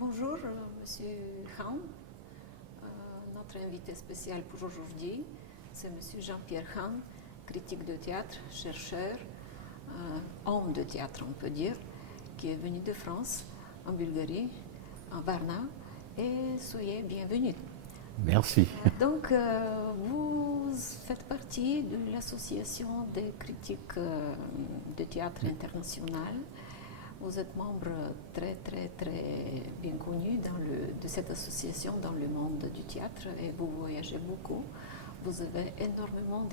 Bonjour, Monsieur Khan. Notre invité spécial pour aujourd'hui, c'est Monsieur Jean-Pierre Khan, critique de théâtre, chercheur, homme de théâtre, on peut dire, qui est venu de France, en Bulgarie, en Varna, et soyez bienvenue. Merci. Donc, vous faites partie de l'association des critiques de théâtre international. Vous êtes membre très bien connu de cette association dans le monde du théâtre et vous voyagez beaucoup. Vous avez énormément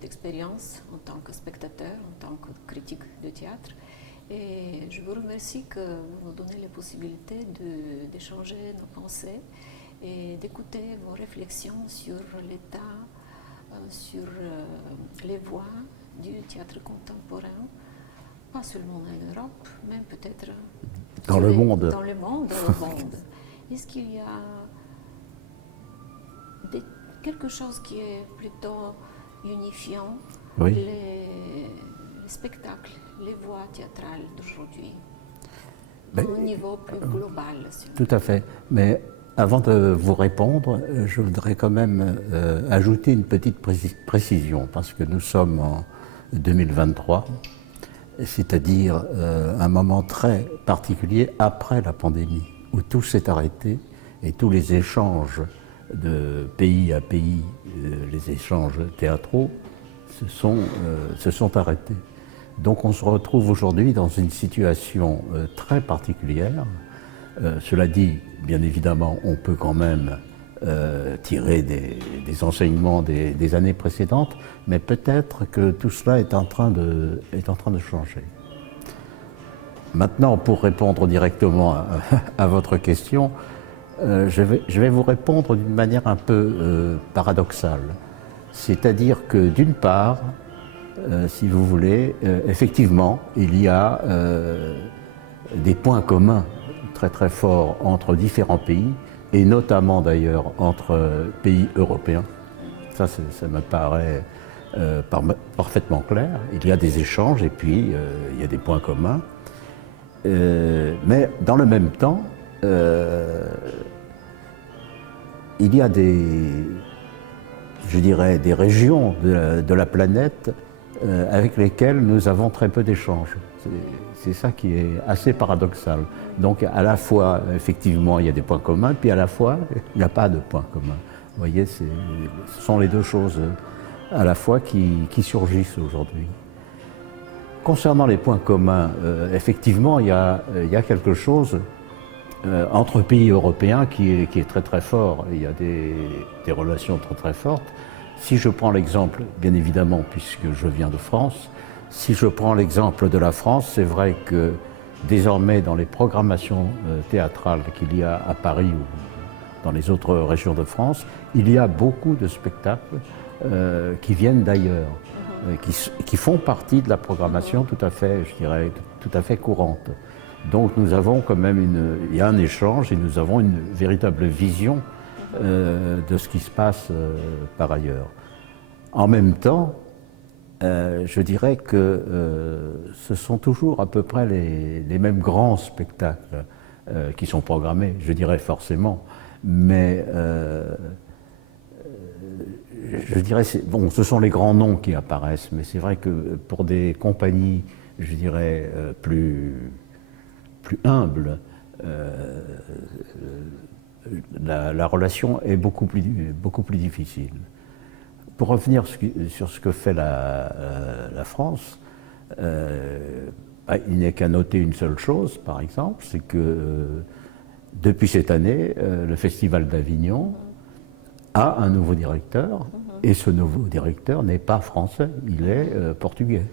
d'expérience en tant que spectateur, en tant que critique de théâtre. Et je vous remercie que vous nous donnez la possibilité d'échanger nos pensées et d'écouter vos réflexions sur l'état, sur les voies du théâtre contemporain, pas seulement en Europe, mais peut-être dans le monde. Dans le monde. Est-ce qu'il y a quelque chose qui est plutôt unifiant, oui. les spectacles, les voies théâtrales d'aujourd'hui, au niveau plus global? Tout à fait. Mais avant de vous répondre, je voudrais quand même ajouter une petite précision, parce que nous sommes en 2023, c'est-à-dire un moment très particulier après la pandémie, où tout s'est arrêté et tous les échanges de pays à pays, les échanges théâtraux, se sont arrêtés. Donc on se retrouve aujourd'hui dans une situation très particulière. Cela dit, bien évidemment, on peut quand même tirer des enseignements des années précédentes, mais peut-être que tout cela est en train de changer. Maintenant, pour répondre directement à votre question, je vais vous répondre d'une manière un peu paradoxale. C'est-à-dire que d'une part, si vous voulez, effectivement, il y a des points communs très forts entre différents pays, et notamment d'ailleurs entre pays européens. Ça me paraît parfaitement clair. Il y a des échanges et puis il y a des points communs. Mais dans le même temps, il y a des régions de la planète avec lesquelles nous avons très peu d'échanges. C'est ça qui est assez paradoxal. Donc à la fois, effectivement, il y a des points communs, puis à la fois, il n'y a pas de points communs. Vous voyez, ce sont les deux choses à la fois qui surgissent aujourd'hui. Concernant les points communs, effectivement, il y a quelque chose entre pays européens qui est très fort. Il y a des relations très fortes. Si je prends l'exemple, bien évidemment, puisque je viens de France, si je prends l'exemple de la France, c'est vrai que désormais dans les programmations théâtrales qu'il y a à Paris ou dans les autres régions de France, il y a beaucoup de spectacles qui viennent d'ailleurs, qui font partie de la programmation tout à fait, je dirais, tout à fait courante. Donc nous avons quand même il y a un échange et nous avons une véritable vision de ce qui se passe par ailleurs. En même temps, je dirais que ce sont toujours à peu près les mêmes grands spectacles qui sont programmés, je dirais forcément, mais je dirais, bon, ce sont les grands noms qui apparaissent, mais c'est vrai que pour des compagnies, je dirais, plus humbles, la relation est beaucoup plus difficile. Pour revenir sur ce que fait la France, il n'est qu'à noter une seule chose, par exemple, c'est que depuis cette année, le Festival d'Avignon a un nouveau directeur, et ce nouveau directeur n'est pas français, il est portugais.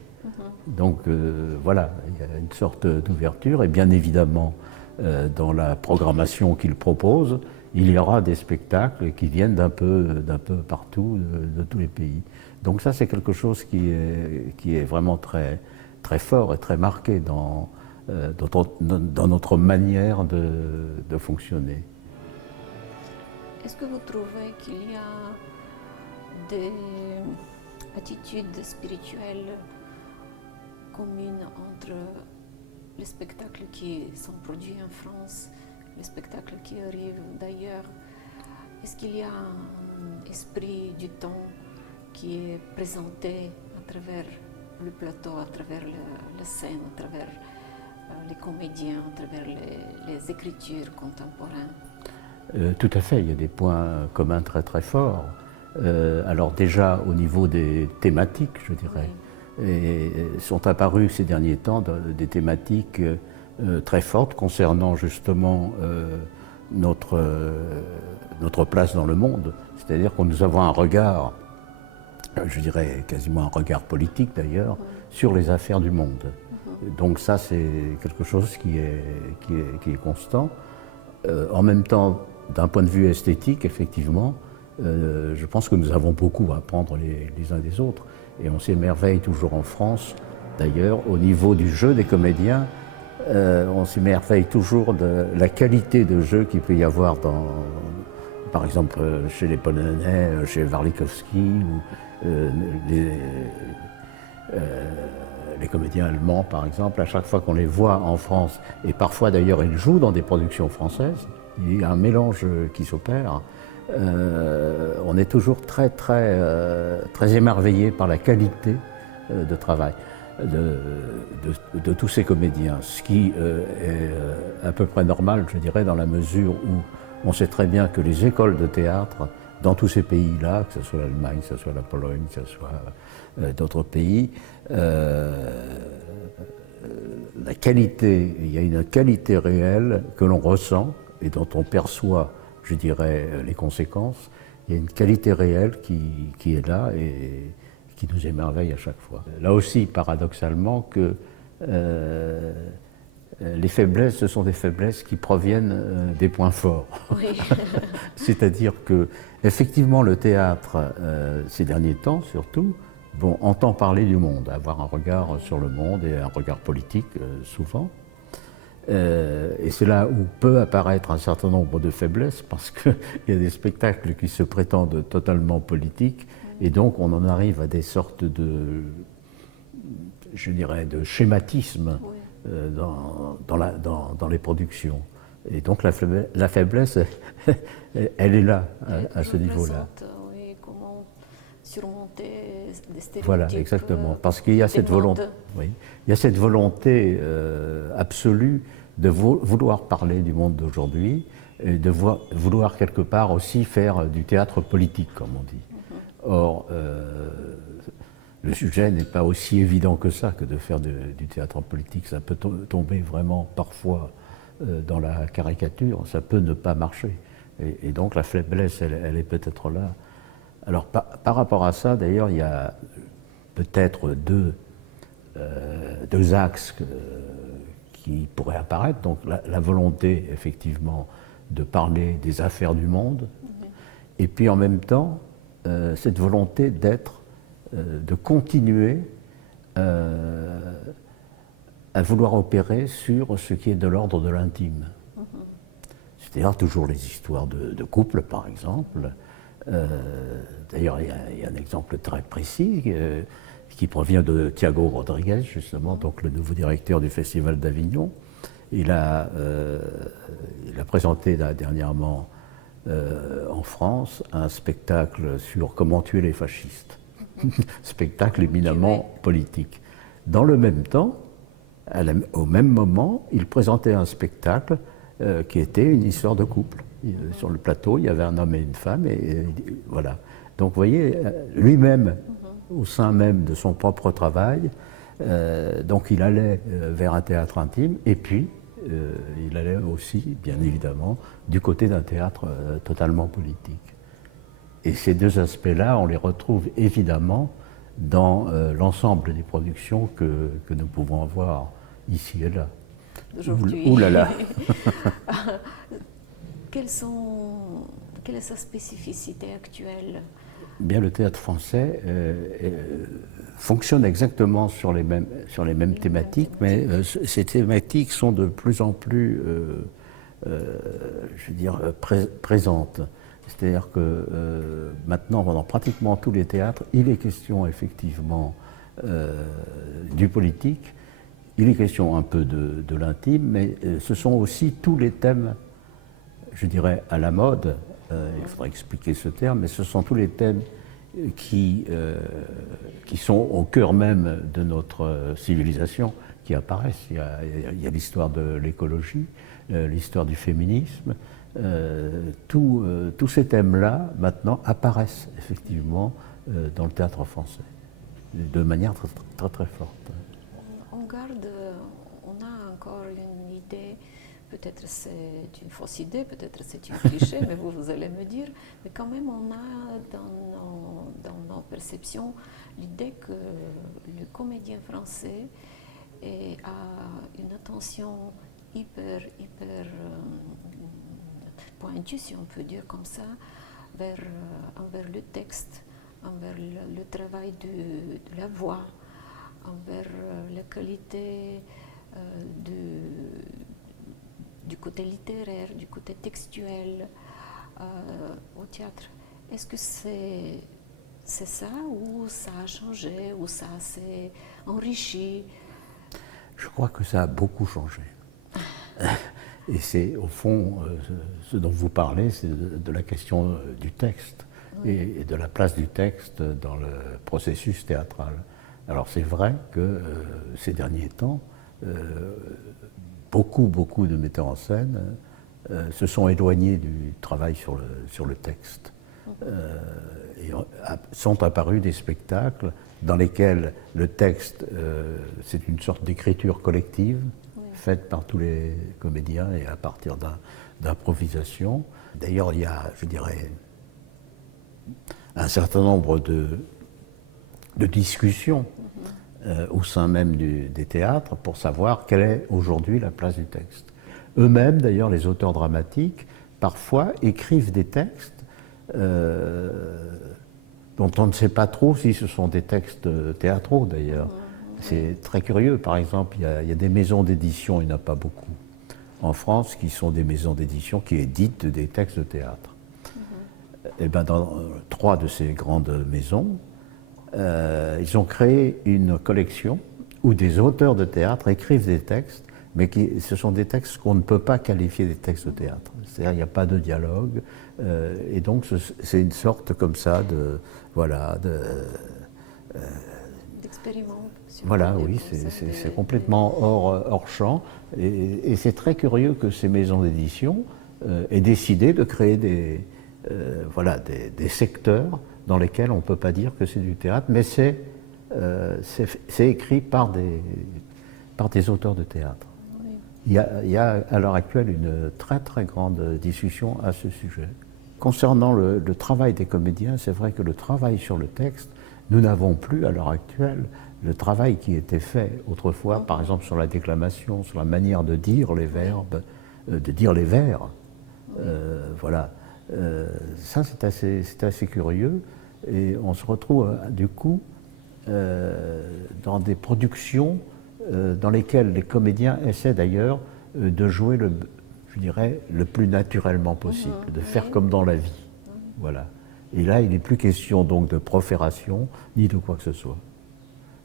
Donc voilà, il y a une sorte d'ouverture, et bien évidemment, dans la programmation qu'il propose, il y aura des spectacles qui viennent d'un peu partout, de tous les pays. Donc ça, c'est quelque chose qui est vraiment très fort et très marqué dans notre manière de fonctionner. Est-ce que vous trouvez qu'il y a des attitudes spirituelles communes entre les spectacles qui sont produits en France, les spectacles qui arrivent. D'ailleurs, est-ce qu'il y a un esprit du temps qui est présenté à travers le plateau, à travers la scène, à travers les comédiens, à travers les écritures contemporaines? Tout à fait, il y a des points communs très très forts. Alors déjà au niveau des thématiques, je dirais, et sont apparues ces derniers temps des thématiques très fortes concernant justement notre place dans le monde. C'est-à-dire que nous avons un regard, je dirais quasiment un regard politique d'ailleurs, sur les affaires du monde. Donc ça c'est quelque chose qui est constant. En même temps, d'un point de vue esthétique, effectivement, je pense que nous avons beaucoup à apprendre les uns des autres. Et on s'émerveille toujours en France, d'ailleurs, au niveau du jeu des comédiens, on s'émerveille toujours de la qualité de jeu qu'il peut y avoir par exemple, chez les Polonais, chez Warlikowski, ou les comédiens allemands, par exemple. À chaque fois qu'on les voit en France, et parfois d'ailleurs ils jouent dans des productions françaises, il y a un mélange qui s'opère. On est toujours très émerveillé par la qualité de travail de tous ces comédiens, ce qui est à peu près normal, je dirais, dans la mesure où on sait très bien que les écoles de théâtre dans tous ces pays-là, que ce soit l'Allemagne, que ce soit la Pologne, que ce soit d'autres pays, la qualité, il y a une qualité réelle que l'on ressent et dont on perçoit, je dirais, les conséquences. Il y a une qualité réelle qui est là et qui nous émerveille à chaque fois. Là aussi, paradoxalement, que les faiblesses, ce sont des faiblesses qui proviennent des points forts. Oui. C'est-à-dire que, effectivement, le théâtre, ces derniers temps surtout, entend parler du monde, avoir un regard sur le monde et un regard politique souvent. Et c'est là où peut apparaître un certain nombre de faiblesses, parce qu'il y a des spectacles qui se prétendent totalement politiques, et donc on en arrive à des sortes de, je dirais, de schématisme dans les productions. Et donc la faiblesse, elle est là, à ce niveau-là. Oui, comment surmonter des stéréotypes. Voilà, exactement, parce qu'il y a cette volonté, il y a cette volonté absolue de vouloir parler du monde d'aujourd'hui, et de vouloir quelque part aussi faire du théâtre politique, comme on dit. Or, le sujet n'est pas aussi évident que ça, que de faire du théâtre politique. Ça peut tomber vraiment parfois dans la caricature, ça peut ne pas marcher. Et donc la faiblesse, elle est peut-être là. Alors par rapport à ça, d'ailleurs, il y a peut-être deux axes qui pourraient apparaître. Donc la volonté, effectivement, de parler des affaires du monde, et puis en même temps, cette volonté de continuer à vouloir opérer sur ce qui est de l'ordre de l'intime. C'est-à-dire toujours les histoires de couple, par exemple. D'ailleurs, il y a un exemple très précis qui provient de Thiago Rodriguez, justement, donc le nouveau directeur du Festival d'Avignon. Il a présenté là, dernièrement en France un spectacle sur comment tuer les fascistes. Spectacle éminemment politique. Dans le même temps, au même moment, il présentait un spectacle qui était une histoire de couple. Sur le plateau, il y avait un homme et une femme, et voilà. Donc, vous voyez, lui-même, au sein même de son propre travail, donc il allait vers un théâtre intime, et puis il allait aussi, bien évidemment, du côté d'un théâtre totalement politique. Et ces deux aspects-là, on les retrouve évidemment dans l'ensemble des productions que nous pouvons avoir ici et là. Aujourd'hui. Ouh là là. Quelle est sa spécificité actuelle? Bien, le théâtre français fonctionne exactement sur les mêmes thématiques, mais ces thématiques sont de plus en plus, je veux dire, présentes. C'est-à-dire que maintenant, dans pratiquement tous les théâtres, il est question effectivement du politique, il est question un peu de l'intime, mais ce sont aussi tous les thèmes je dirais, à la mode, il faudrait expliquer ce terme, mais ce sont tous les thèmes qui sont au cœur même de notre civilisation qui apparaissent. Il y a l'histoire de l'écologie, l'histoire du féminisme. Tous ces thèmes-là, maintenant, apparaissent effectivement dans le théâtre français, de manière très, très, très forte. On a encore une idée, peut-être c'est une fausse idée, peut-être c'est une cliché, mais vous allez me dire, mais quand même on a dans nos perceptions l'idée que le comédien français a une attention hyper pointue, si on peut dire comme ça, envers le texte, envers le travail de la voix, envers la qualité du côté littéraire, du côté textuel au théâtre. Est-ce que c'est ça ou ça a changé ou ça s'est enrichi? Je crois que ça a beaucoup changé. Et c'est au fond ce dont vous parlez, c'est de la question du texte et de la place du texte dans le processus théâtral. Alors c'est vrai que ces derniers temps, beaucoup de metteurs en scène se sont éloignés du travail sur le texte. Et sont apparus des spectacles dans lesquels le texte, c'est une sorte d'écriture collective faite par tous les comédiens et à partir d'improvisation. D'ailleurs, il y a, je dirais, un certain nombre de discussions au sein même des théâtres pour savoir quelle est aujourd'hui la place du texte. Eux-mêmes, d'ailleurs, les auteurs dramatiques, parfois écrivent des textes dont on ne sait pas trop si ce sont des textes théâtraux, d'ailleurs. C'est très curieux. Par exemple, il y a des maisons d'édition, il n'y en a pas beaucoup en France, qui sont des maisons d'édition qui éditent des textes de théâtre. Et ben dans 3 de ces grandes maisons, ils ont créé une collection où des auteurs de théâtre écrivent des textes, mais ce sont des textes qu'on ne peut pas qualifier des textes de théâtre. C'est-à-dire qu'il n'y a pas de dialogue, et donc c'est une sorte comme ça d'expériment. Voilà, oui, c'est complètement hors champ, et c'est très curieux que ces maisons d'édition aient décidé de créer des secteurs dans lesquels on ne peut pas dire que c'est du théâtre, mais c'est écrit par des auteurs de théâtre. Oui. Il y a à l'heure actuelle une très très grande discussion à ce sujet. Concernant le travail des comédiens, c'est vrai que le travail sur le texte, nous n'avons plus à l'heure actuelle le travail qui était fait autrefois, par exemple sur la déclamation, sur la manière de dire les verbes, de dire les vers. Voilà. Ça, c'est assez curieux. Et on se retrouve du coup dans des productions dans lesquelles les comédiens essaient d'ailleurs de jouer je dirais, le plus naturellement possible, de faire comme dans la vie. Voilà. Et là, il n'est plus question donc de profération ni de quoi que ce soit.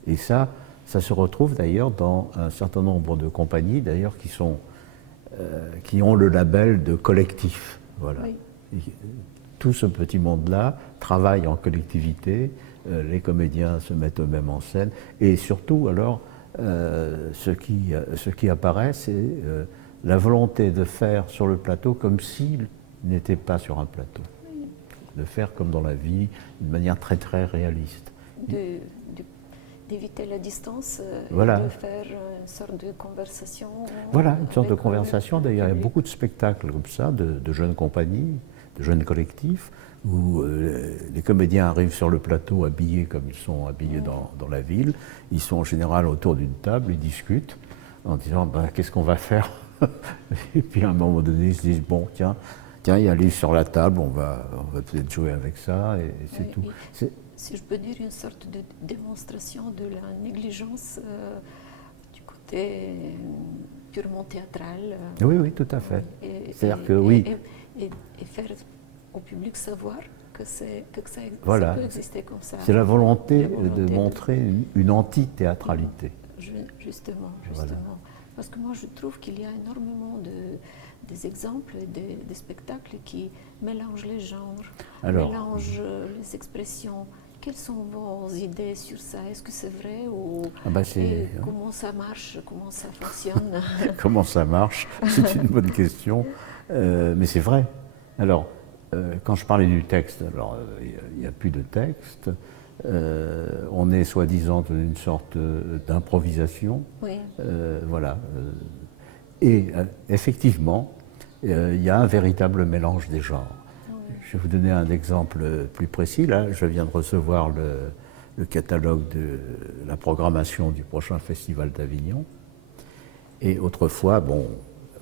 Et ça se retrouve d'ailleurs dans un certain nombre de compagnies d'ailleurs qui ont le label de collectif. Voilà. Oui. Tout ce petit monde-là travaille en collectivité, les comédiens se mettent eux-mêmes en scène, et surtout alors ce qui apparaît, c'est la volonté de faire sur le plateau comme s'il n'était pas sur un plateau, de faire comme dans la vie, d'une manière très très réaliste. D'éviter la distance, voilà. Et de faire une sorte de conversation. Voilà, une sorte de conversation. D'ailleurs, il y a beaucoup de spectacles comme ça, de jeunes compagnies, de jeunes collectifs, où les comédiens arrivent sur le plateau habillés comme ils sont habillés dans la ville. Ils sont en général autour d'une table, ils discutent en disant qu'est-ce qu'on va faire. Et puis à un moment donné, ils se disent bon, tiens, il y a un livre sur la table, on va peut-être jouer avec ça, et c'est tout. Si je peux dire, une sorte de démonstration de la négligence du côté purement théâtral. Oui, tout à fait. C'est-à-dire que oui. Et faire au public savoir que ça peut exister comme ça. C'est la volonté de montrer une anti-théâtralité. Justement. Voilà. Parce que moi, je trouve qu'il y a énormément des exemples, des spectacles qui mélangent les genres, Alors, mélangent les expressions. Quelles sont vos idées sur ça? Est-ce que c'est vrai ou et comment ça marche, comment ça fonctionne? Comment ça marche? C'est une bonne question, mais c'est vrai. Alors, quand je parlais du texte, alors il n'y a plus de texte. On est soi-disant dans une sorte d'improvisation. Oui. Voilà. Et effectivement, il y a un véritable mélange des genres. Oui. Je vais vous donner un exemple plus précis. Là, je viens de recevoir le catalogue de la programmation du prochain Festival d'Avignon. Et autrefois, bon,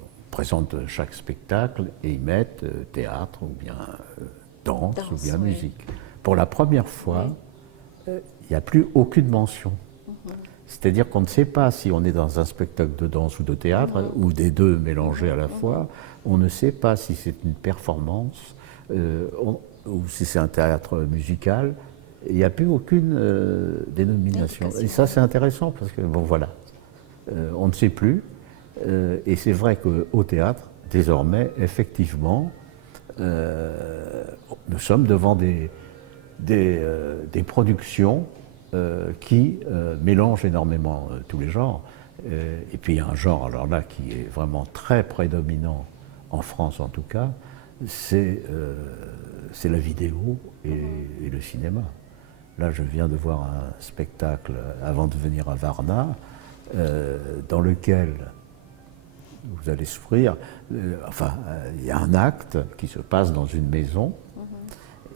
on présente chaque spectacle et ils mettent théâtre ou bien danse ou bien oui. musique. Pour la première fois, il n'y a plus aucune mention. C'est-à-dire qu'on ne sait pas si on est dans un spectacle de danse ou de théâtre, ou des deux mélangés à la fois. On ne sait pas si c'est une performance ou si c'est un théâtre musical. Il n'y a plus aucune dénomination. Et ça, c'est intéressant parce que, bon, voilà, on ne sait plus. Et c'est vrai qu'au théâtre, désormais, effectivement, nous sommes devant des productions qui mélangent énormément tous les genres. Et puis il y a un genre, alors là, qui est vraiment très prédominant, en France en tout cas, c'est la vidéo et le cinéma. Là, je viens de voir un spectacle avant de venir à Varna, dans lequel vous allez souffrir. Enfin, il y a un acte qui se passe dans une maison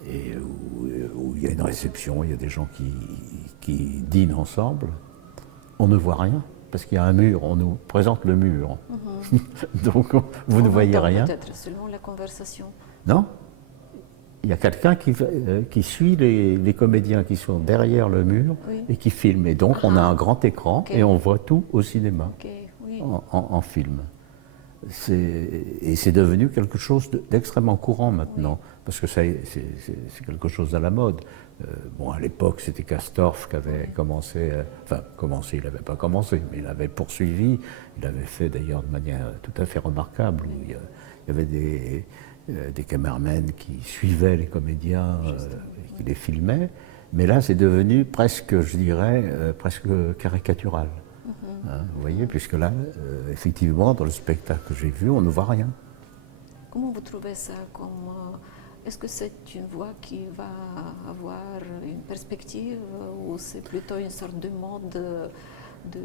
et où il y a une réception, il y a des gens qui dînent ensemble. On ne voit rien parce qu'il y a un mur, on nous présente le mur. Donc vous ne voyez rien. Peut-être selon la conversation. Non. Il y a quelqu'un qui suit les comédiens qui sont derrière le mur et qui filme. Et donc on a un grand écran et on voit tout au cinéma, en film. Et c'est devenu quelque chose d'extrêmement courant maintenant, parce que c'est quelque chose à la mode. Bon, à l'époque, c'était Castorf qui avait commencé, il n'avait pas commencé, mais il avait poursuivi, il avait fait d'ailleurs de manière tout à fait remarquable, où il y avait des caméramans qui suivaient les comédiens et qui les filmaient, mais là, c'est devenu presque, je dirais, presque caricatural. Hein, vous voyez, puisque là, effectivement, dans le spectacle que j'ai vu, on ne voit rien. Comment vous trouvez ça est-ce que c'est une voie qui va avoir une perspective ou c'est plutôt une sorte de mode de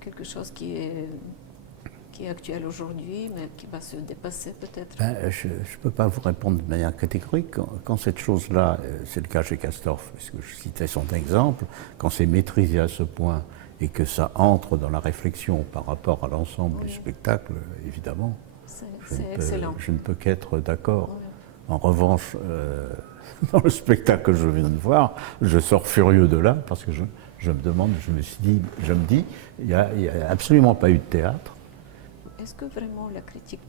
quelque chose qui est actuel aujourd'hui, mais qui va se dépasser peut-être? Je ne peux pas vous répondre de manière catégorique. Quand cette chose-là, c'est le cas chez Castorf, puisque je citais son exemple, quand c'est maîtrisé à ce point et que ça entre dans la réflexion par rapport à l'ensemble du spectacle, évidemment, je ne peux qu'être d'accord. Oui. En revanche, dans le spectacle que je viens de voir, je sors furieux de là parce que je me demande, je me dis, il n'y a absolument pas eu de théâtre. Est-ce que vraiment la critique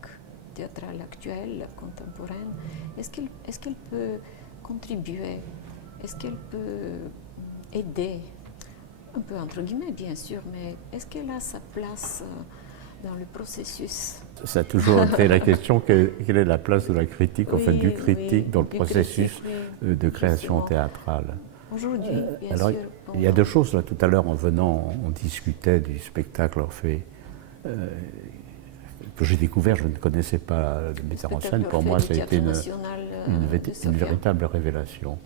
théâtrale actuelle, contemporaine, est-ce qu'elle peut contribuer? Est-ce qu'elle peut aider? Un peu entre guillemets, bien sûr, mais est-ce qu'elle a sa place dans le processus? Ça a toujours été la question, quelle est la place de la critique, enfin du critique, dans le processus de création théâtrale? Aujourd'hui, bien alors, sûr. Il y a deux choses, là, tout à l'heure, en venant, on discutait du spectacle Orphée, que j'ai découvert, je ne connaissais pas le metteur en scène, pour moi, ça a été une véritable révélation.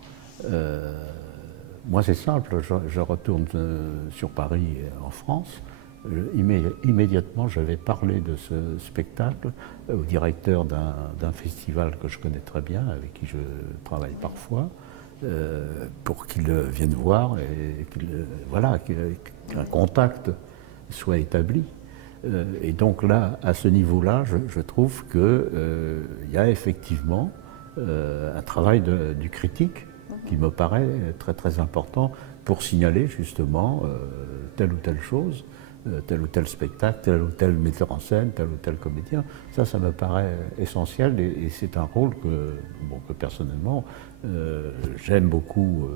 Moi, c'est simple, je retourne sur Paris, en France. Immédiatement, j'avais parlé de ce spectacle au directeur d'un festival que je connais très bien, avec qui je travaille parfois, pour qu'il vienne voir et qu'un contact soit établi. Et donc là, à ce niveau-là, je trouve qu'il y a effectivement un travail du critique qui me paraît très très important pour signaler justement telle ou telle chose, tel ou tel spectacle, tel ou tel metteur en scène, tel ou tel comédien. Ça me paraît essentiel et c'est un rôle que personnellement j'aime beaucoup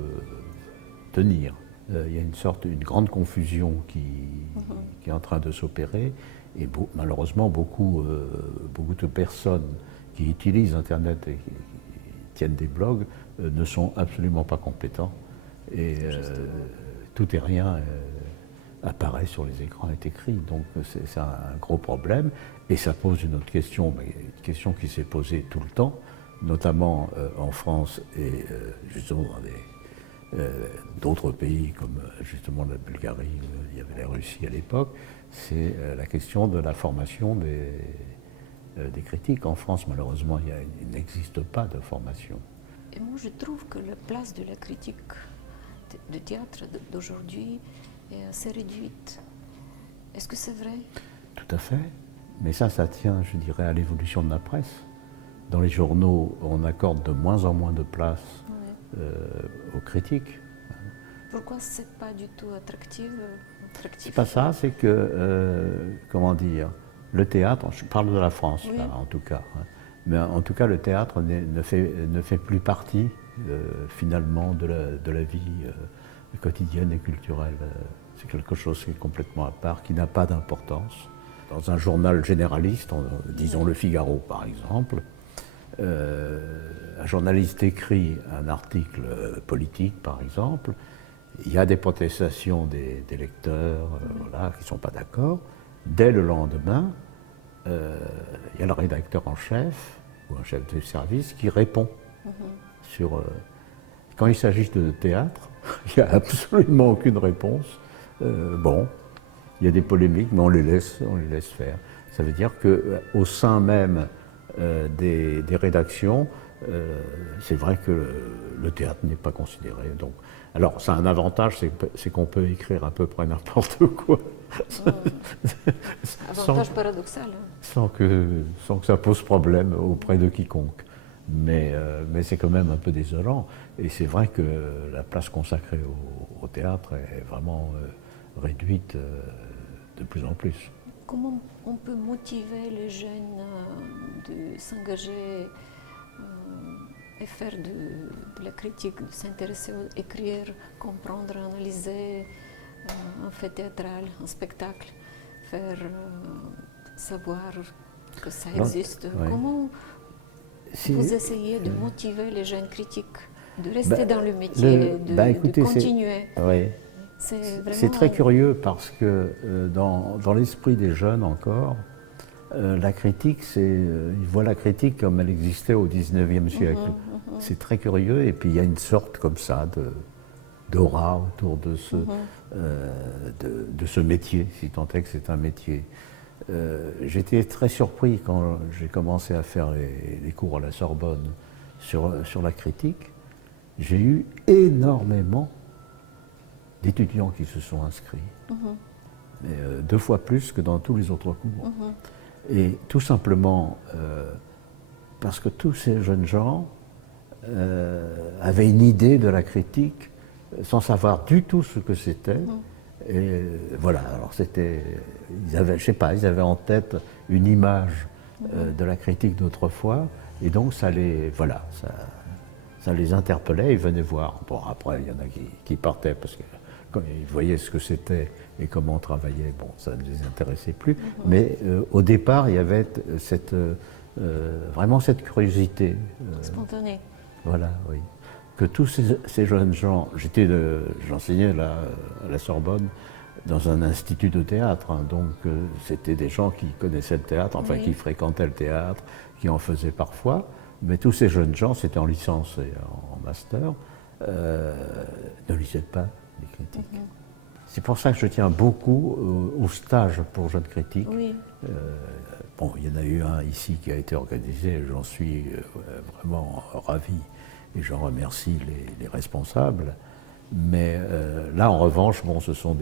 tenir. il y a une grande confusion qui est en train de s'opérer. Et malheureusement, beaucoup de personnes qui utilisent Internet et qui tiennent des blogs ne sont absolument pas compétents. Et tout et rien apparaît sur les écrans, est écrit. Donc c'est un gros problème. Et ça pose une autre question, mais une question qui s'est posée tout le temps, notamment en France et justement dans d'autres pays comme justement la Bulgarie, il y avait la Russie à l'époque, c'est la question de la formation des critiques. En France, malheureusement, il n'existe pas de formation. Et moi, je trouve que la place de la critique de théâtre d'aujourd'hui est assez réduite. Est-ce que c'est vrai? Tout à fait. Mais ça tient, je dirais, à l'évolution de la presse. Dans les journaux, on accorde de moins en moins de place aux critiques. Pourquoi c'est pas du tout attractif? C'est pas ça, c'est que, comment dire, le théâtre, je parle de la France, oui. Là, en tout cas, hein, mais en tout cas, le théâtre ne fait plus partie, finalement, de la vie quotidienne et culturelle. C'est quelque chose qui est complètement à part, qui n'a pas d'importance. Dans un journal généraliste, disons Le Figaro par exemple, un journaliste écrit un article politique par exemple, il y a des protestations des lecteurs voilà, qui ne sont pas d'accord. Dès le lendemain, il y a le rédacteur en chef ou un chef de service qui répond sur... quand il s'agit de théâtre, il n'y a absolument aucune réponse. Bon, il y a des polémiques, mais on les laisse faire. Ça veut dire qu'au sein même des rédactions, c'est vrai que le théâtre n'est pas considéré. Donc, alors, ça a un avantage, c'est qu'on peut écrire à peu près n'importe quoi. Avantage paradoxal. Sans que ça pose problème auprès de quiconque. Mais c'est quand même un peu désolant. Et c'est vrai que la place consacrée au théâtre est vraiment réduite de plus en plus. Comment on peut motiver les jeunes de s'engager et faire de la critique, de s'intéresser, écrire, comprendre, analyser un fait théâtral, un spectacle, faire savoir que ça existe? Ouais. Comment vous essayez de motiver les jeunes critiques, de rester dans le métier, de continuer? C'est très curieux parce que dans l'esprit des jeunes encore, la critique, ils voient la critique comme elle existait au XIXe siècle. C'est très curieux et puis il y a une sorte comme ça d'aura autour de ce métier, si tant est que c'est un métier. J'étais très surpris quand j'ai commencé à faire les cours à la Sorbonne sur la critique. J'ai eu énormément d'étudiants qui se sont inscrits, mais 2 fois plus que dans tous les autres cours. Et tout simplement parce que tous ces jeunes gens avaient une idée de la critique sans savoir du tout ce que c'était. Et voilà, alors ils avaient en tête une image de la critique d'autrefois, et donc ça les interpellait, ils venaient voir. Bon, après, il y en a qui partaient parce que quand ils voyaient ce que c'était et comment on travaillait, bon, ça ne les intéressait plus. Mais au départ, il y avait vraiment cette curiosité. Spontanée. Voilà, oui. Que tous ces jeunes gens, j'enseignais à la Sorbonne dans un institut de théâtre, hein, donc c'était des gens qui connaissaient le théâtre, enfin qui fréquentaient le théâtre, qui en faisaient parfois, mais tous ces jeunes gens, c'était en licence et en master, ne lisaient pas les critiques. C'est pour ça que je tiens beaucoup au stage pour jeunes critiques. Oui. Bon, il y en a eu un ici qui a été organisé, j'en suis vraiment ravi. Et j'en remercie les responsables. Mais là, en revanche, bon, ce sont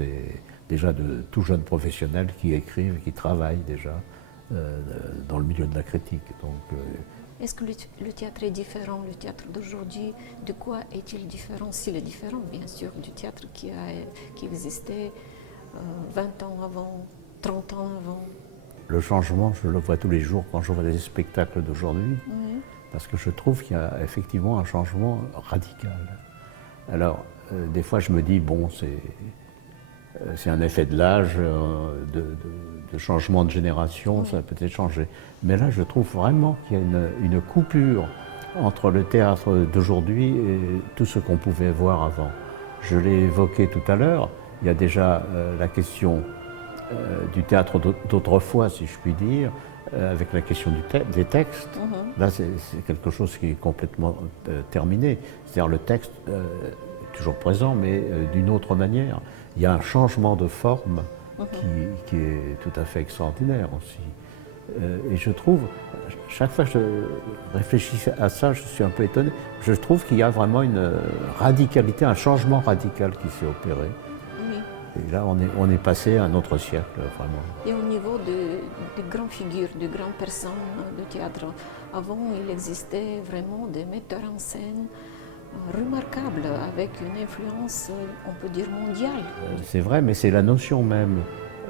déjà de tout jeunes professionnels qui écrivent, qui travaillent déjà dans le milieu de la critique. Donc, est-ce que le théâtre est différent, le théâtre d'aujourd'hui? De quoi est-il différent? S'il est différent, bien sûr, du théâtre qui existait 20 ans avant, 30 ans avant. Le changement, je le vois tous les jours quand je vois des spectacles d'aujourd'hui. Parce que je trouve qu'il y a effectivement un changement radical. Alors, des fois, je me dis, bon, c'est un effet de l'âge, de changement de génération, ça a peut-être changé. Mais là, je trouve vraiment qu'il y a une coupure entre le théâtre d'aujourd'hui et tout ce qu'on pouvait voir avant. Je l'ai évoqué tout à l'heure, il y a déjà la question du théâtre d'autrefois, si je puis dire, avec la question des textes. Là, c'est quelque chose qui est complètement terminé. C'est-à-dire le texte, toujours présent, mais d'une autre manière. Il y a un changement de forme qui est tout à fait extraordinaire aussi. Et je trouve, chaque fois que je réfléchis à ça, je suis un peu étonné. Je trouve qu'il y a vraiment une radicalité, un changement radical qui s'est opéré. Oui. Et là, on est passé à un autre siècle, vraiment. Et au niveau des grandes figures, de grandes personnes de théâtre, avant, il existait vraiment des metteurs en scène remarquables, avec une influence, on peut dire, mondiale. C'est vrai, mais c'est la notion même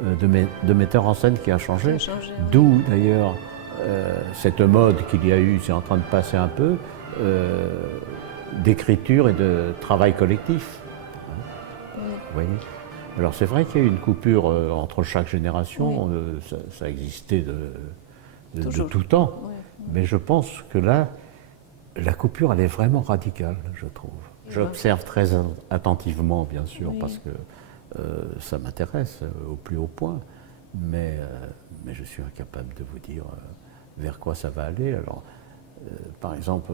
de metteur en scène qui a changé. Qui a changé, D'où d'ailleurs cette mode qu'il y a eu, c'est en train de passer un peu, d'écriture et de travail collectif. Oui. Vous voyez ? Alors c'est vrai qu'il y a eu une coupure entre chaque génération, ça existait de tout temps, Oui. mais je pense que là, la coupure, elle est vraiment radicale, je trouve. J'observe très attentivement, bien sûr, parce que ça m'intéresse au plus haut point, mais je suis incapable de vous dire vers quoi ça va aller. Alors, par exemple,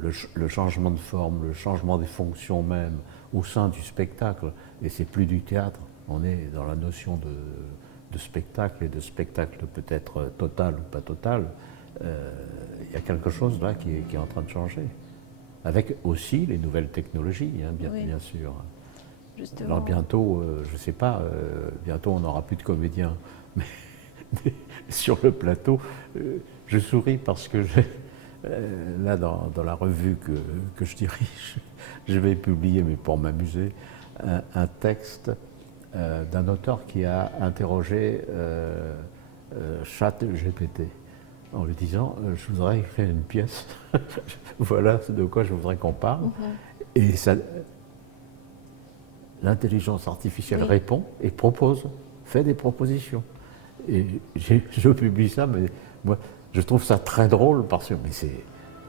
le changement de forme, le changement des fonctions même au sein du spectacle, et c'est plus du théâtre, on est dans la notion de spectacle, et de spectacle peut-être total ou pas total. Il y a quelque chose là qui est en train de changer. Avec aussi les nouvelles technologies, hein, bien sûr. Justement. Alors bientôt, je ne sais pas, bientôt on n'aura plus de comédiens. Mais sur le plateau, je souris parce que là, dans la revue que je dirige, je vais publier, mais pour m'amuser, un texte d'un auteur qui a interrogé ChatGPT en lui disant je voudrais écrire une pièce, voilà de quoi je voudrais qu'on parle. Et l'intelligence artificielle répond et propose, fait des propositions. Et je publie ça, mais moi je trouve ça très drôle parce que c'est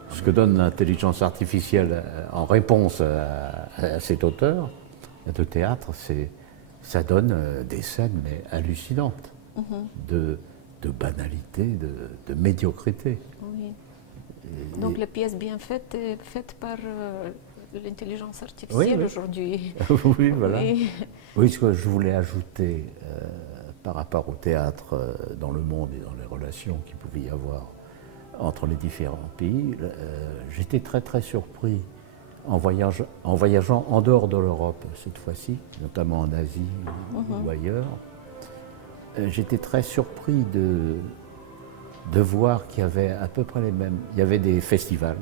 ce que donne l'intelligence artificielle en réponse à cet auteur de théâtre, ça donne des scènes mais hallucinantes de banalité, de médiocrité. Oui. Donc la pièce bien faite est faite par l'intelligence artificielle aujourd'hui. Oui, voilà. Oui. Oui, ce que je voulais ajouter par rapport au théâtre dans le monde et dans les relations qu'il pouvait y avoir entre les différents pays, j'étais très très surpris en voyageant en dehors de l'Europe cette fois-ci, notamment en Asie ou ailleurs. J'étais très surpris de voir qu'il y avait à peu près les mêmes. Il y avait des festivals,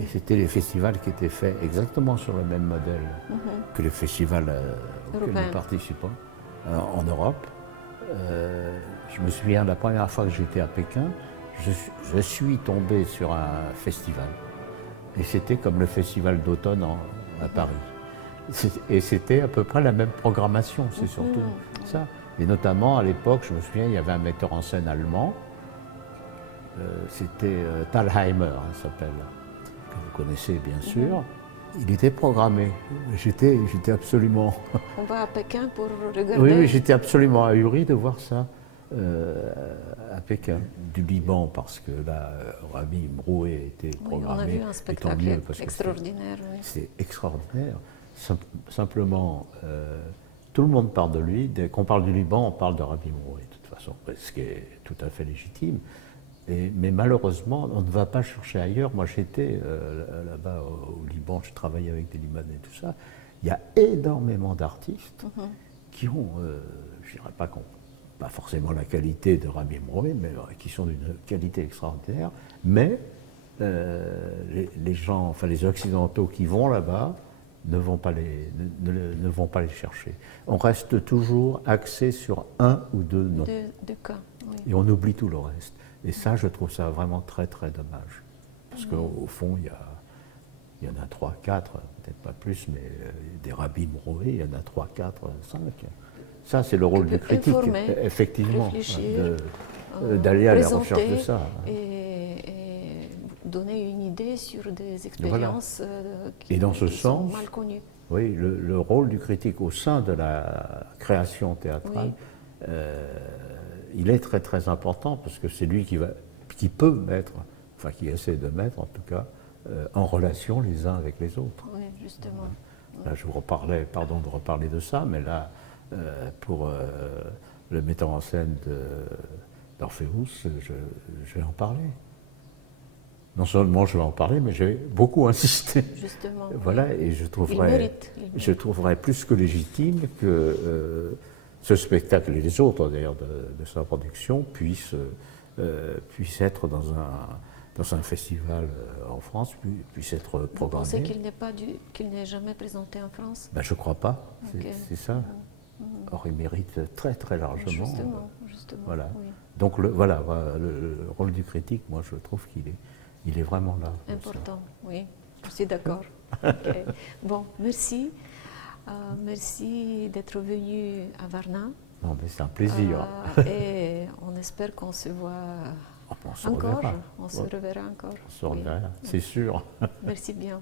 et c'était les festivals qui étaient faits exactement sur le même modèle que les festivals auxquels nous participons en Europe. Je me souviens, la première fois que j'étais à Pékin, je suis tombé sur un festival. Et c'était comme le festival d'automne à Paris. Et c'était à peu près la même programmation, c'est surtout ça. Et notamment, à l'époque, je me souviens, il y avait un metteur en scène allemand, c'était Thalheimer, il s'appelle, que vous connaissez bien sûr. Il était programmé. J'étais absolument... On va à Pékin pour regarder. Oui, j'étais absolument ahuri de voir ça à Pékin, du Liban, parce que là, Rami Mroué était programmé. On a vu un spectacle extraordinaire. C'est extraordinaire. Simplement, tout le monde parle de lui. Dès qu'on parle du Liban, on parle de Rami Mroué, de toute façon, ce qui est tout à fait légitime. Mais malheureusement, on ne va pas chercher ailleurs. Moi, j'étais là-bas au Liban, je travaillais avec des Libanais et tout ça. Il y a énormément d'artistes qui ont, je dirais pas forcément la qualité de Rami Mroué, mais qui sont d'une qualité extraordinaire. Mais les gens, enfin les Occidentaux qui vont là-bas, ne vont pas les chercher. On reste toujours axé sur un ou deux noms. Deux cas, oui. Et on oublie tout le reste. Et ça, je trouve ça vraiment très, très dommage. Parce qu'au fond, il y en a 3, 4, peut-être pas plus, mais des rabbis Mouroué, il y en a 3, 4, 5. Ça, c'est le rôle du critique, effectivement, d'aller à la recherche de ça. Et donner une idée sur des expériences qui sont mal connues. Oui, le rôle du critique au sein de la création théâtrale, il est très très important parce que c'est lui qui peut mettre, enfin qui essaie de mettre en tout cas, en relation les uns avec les autres. Oui, justement. Là, je vous reparlais, pardon de reparler de ça, mais là, pour le metteur en scène d'Orpheus, je vais en parler. Non seulement je vais en parler, mais j'ai beaucoup insisté. Justement. Voilà, et je trouverais plus que légitime que ce spectacle et les autres d'ailleurs de sa production puissent être dans un festival en France, puissent être programmés. Vous pensez qu'il n'est jamais présenté en France? Ben, je ne crois pas, c'est ça. Or, il mérite très très largement. Justement. Voilà. Oui. Donc le rôle du critique, moi je trouve qu'il est vraiment là. Important, oui, je suis d'accord. Okay. Bon, merci. Merci d'être venu à Varna. Non, mais c'est un plaisir. Et on espère qu'on se voit on se encore. reverra. On se reverra encore. On se reverra, c'est sûr. Merci bien.